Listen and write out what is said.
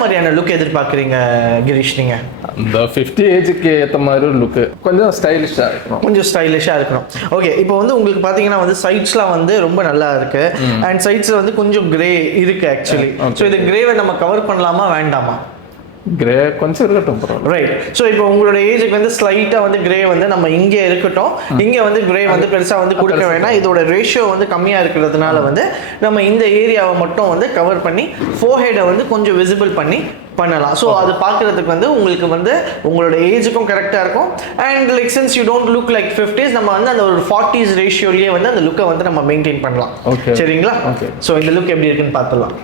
மாதிரியான லுக் எதிர்பார்க்குறீங்க கிரீஷ் நீங்க? இந்த 50 ஏஜுக்கு ஏற்ற மாதிரி ஒரு லுக்கு, கொஞ்சம் ஸ்டைலிஷாக இருக்கணும். கொஞ்சம் ஸ்டைலிஷாக இருக்கணும். ஓகே, இப்போ வந்து உங்களுக்கு பார்த்தீங்கன்னா வந்து சைட்ஸ்லாம் வந்து ரொம்ப நல்லா இருக்கு. அண்ட் சைட்ஸில் வந்து கொஞ்சம் கிரே இருக்கு ஆக்சுவலி. ஸோ இது கிரேவை நம்ம கவர் பண்ணலாமா வேண்டாமா? கிரே கொஞ்சம் இருக்கட்டும் பரவாயில்ல. ரைட். ஸோ இப்போ உங்களோட ஏஜுக்கு வந்து ஸ்லைட்டாக வந்து கிரே வந்து நம்ம இங்கே இருக்கட்டும், இங்கே வந்து கிரே வந்து பெருசாக வந்து கொடுக்க வேண்டாம். இதோட ரேஷியோ வந்து கம்மியாக இருக்கிறதுனால வந்து நம்ம இந்த ஏரியாவை மட்டும் வந்து கவர் பண்ணி ஃபோர்ஹெடை வந்து கொஞ்சம் விசிபிள் பண்ணலாம். ஸோ அது பார்க்கறதுக்கு வந்து உங்களுக்கு வந்து உங்களோட ஏஜுக்கும் கரெக்டாக இருக்கும். And like since you don't look like 50s, நம்ம வந்து அந்த ஒரு 40s ரேஷியோலயே வந்து அந்த லுக்கை வந்து நம்ம மெயின்டைன் பண்ணலாம். சரிங்களா? ஸோ இந்த லுக் எப்படி இருக்குன்னு பார்த்துடலாம்.